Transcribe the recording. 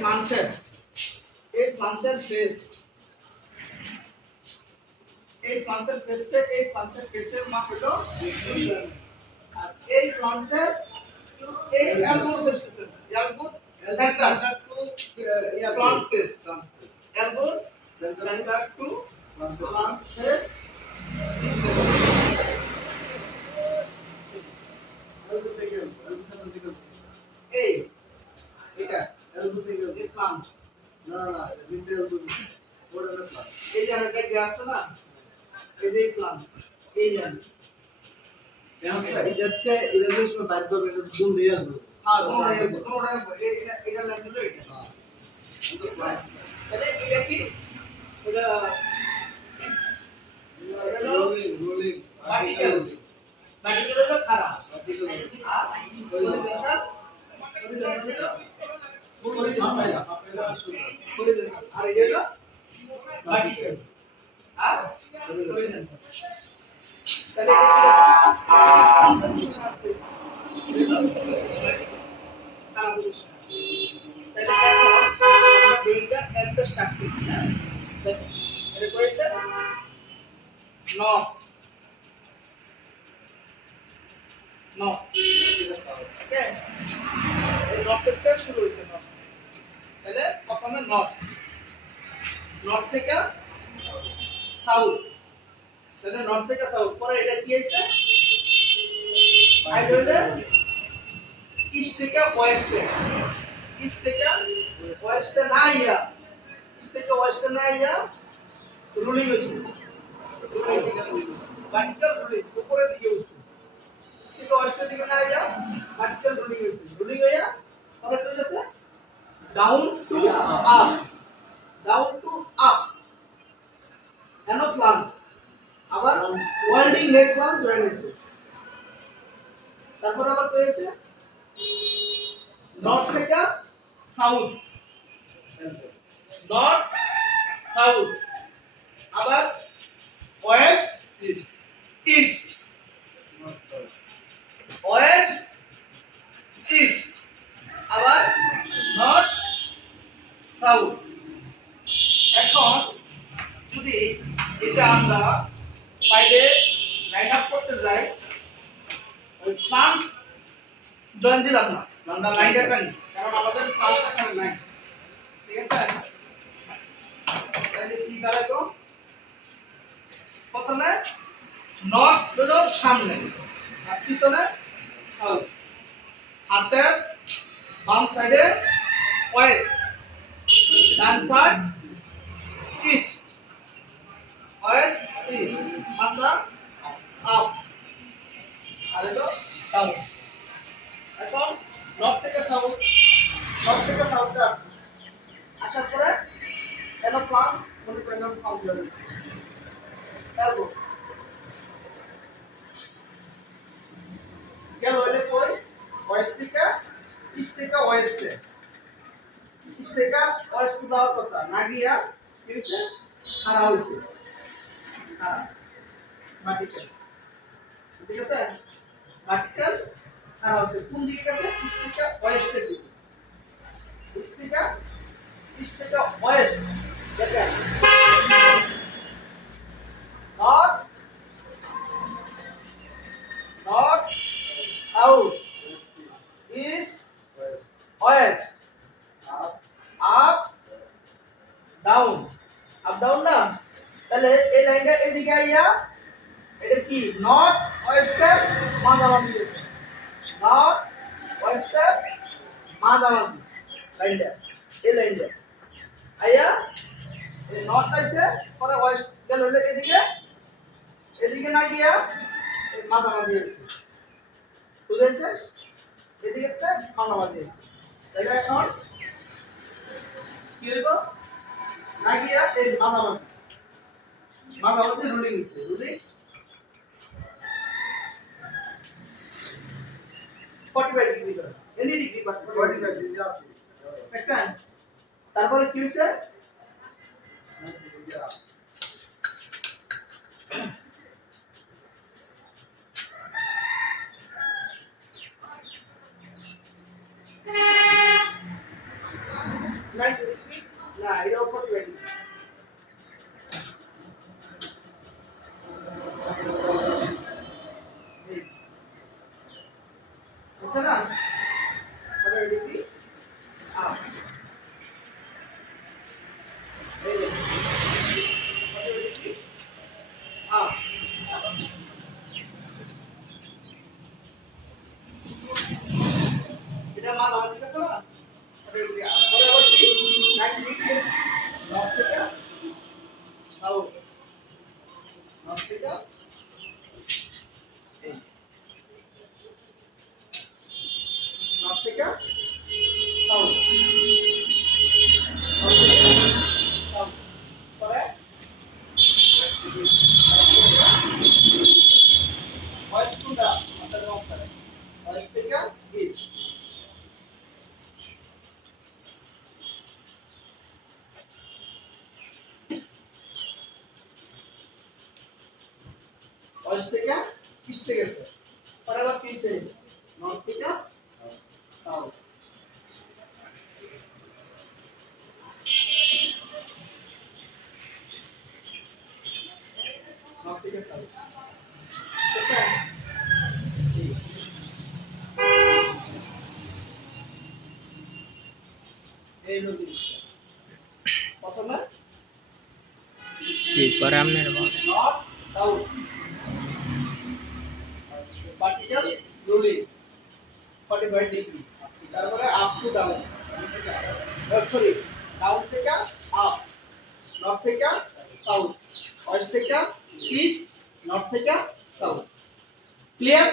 ফ্লাঞ্চের face এই ফ্লাঞ্চের ফেসের মাপ হলো আর এই ফ্লাঞ্চের এই এলবোর সেন্টার টু ফ্লাঞ্চ ফেস এলবোর centre to flange face elbow থেকে এলবো সামনে থেকে এই এটা এলবো থেকে এই ফ্লাঞ্চ না নিচে এলবো ওটা না প্লাস এই জায়গাটা কি আছে না এই যে ফ্লাঞ্চ এই জায়গা এখন এটাতে এটা যে সময় বাইর করবে এটা জুম দিয়ে আসবে হ্যাঁ তোমরা এটা লেন্থ হলো এটা হ্যাঁ তাহলে এটা কি এটা রোলিং ভার্টিক্যাল হলো খারাপ আর হরিজন্টাল আর এটা হলো ভার্টিক্যাল আর হরিজন্টাল তাহলে এটা আছে তাহলে আমরা ডেটা এত স্টার্ট করছি না দেখো এটা করেছে নক ওকে এই নক থেকে শুরু হইছে নক তাহলে প্রথমে নর্থ থেকে সাউথ তাহলে নর্থ থেকে সাউথ পরে এটা কি হইছে আইলে হইলে ইস্ট থেকে ওয়েস্টে না ইয়া রুলিং হইছে ভার্টিক্যাল রুলিং উপরের দিকে হইছে ইস্ট থেকে ওয়েস্টের দিকে না ইয়া ভার্টিক্যাল রুলিং হইয়া পরে কি হইছে ডাউন টু আপ এনো প্লান্স আবার ওয়েল্ডিং লেগ ওয়ান জয়েন হইছে তারপর আবার কি হইছে নর্থ থেকে সাউথ আবার ওয়েস্ট ইস্ট ওয়েস্ট ইস্ট আবার নর্থ সাউথ এখন যদি এটা আমরা বাইরে লাইন আপ করতে যাই ওই ফ্লান্স জয়েন দিলাম না আমরা লাইনটা টানি কারণ আমাদের ফ্লান্স এখানে নাই ঠিক আছে তাহলে কি দাঁড়াইলো প্রথমে নর্থ হলো সামনে আর পিছনে সাউথ হাতের বাম সাইডে ওয়েস্ট ডান সাইড ইস্ট ওয়েস্ট ইস্ট মাত্রা আপ আর হলো ডাউন এখন নর্থ থেকে সাউথে আসছে আসার পরে এলো প্লাস মনে করেন কাউন্ট হয়ে গেছে এলবো গেল হইলে কই ওয়েস্ট থেকে ইস্ট থেকে ওয়েস্টে যাওয়ার কথা না গিয়া কি হয়েছে খারাপ হয়েছে ভার্টিক্যাল ঠিক আছে ভার্টিক্যাল খারাপ হয়েছে কোন দিকে গেছে ইস্ট থেকে ওয়েস্টের দিকে ইস্ট থেকে ওয়েস্ট দেখেন north south east West up down না তাহলে এই লাইনটা এদিকে আইয়া এটা কি নর্থ ওয়েস্টের মাঝামাঝি গেছে নর্থ ওয়েস্টের মাঝামাঝি লাইনটা এই লাইনটা আইয়া এই নর্থ আইছে পরে ওয়েস্ট গেল হলো এদিকে না গিয়া এই মাঝামাঝি গেছে বুঝাইছে এদিকে মাঝামাঝি গেছে তাহলে এখন কি হইব না গিয়া এই মাঝামাঝি রুলিং হইছে রুলিং 45 ডিগ্রি করে এনি ডিগ্রি বাট 45 ডিগ্রি আছে দেখছেন তারপরে কি হইছে 90 ডিগ্রি না এটাও 45 ডিগ্রি এই বুঝছেন না 45 ডিগ্রি আপ এই যে 45 ডিগ্রি আপ এটা মান আমার ঠিক আছে না 45 ডিগ্রি আপ পরবর্তী 90 ডিগ্রি নর্থ থেকে সাউথ নর্থ থেকে এই নর্থ থেকে সাউথ নর্থ থেকে সাউথ পরে ওয়েস্ট কোনটা আপনাদের অংশে ওয়েস্ট থেকে ইস্ট ওয়েস্ট থেকে ইস্টে গেছে পরে আবার কি হইছে নর্থ থেকে সাউথ নর্থ থেকে সাউথ ঠিক আছে এই হলো জিনিসটা প্রথমে জি পরে আপনার বলেন north south vertical ruling 45 degree তারপরে up to down sorry down থেকে আপ নর্থ থেকে সাউথ ওয়েস্ট থেকে ইস্ট নর্থ থেকে সাউথ ক্লিয়ার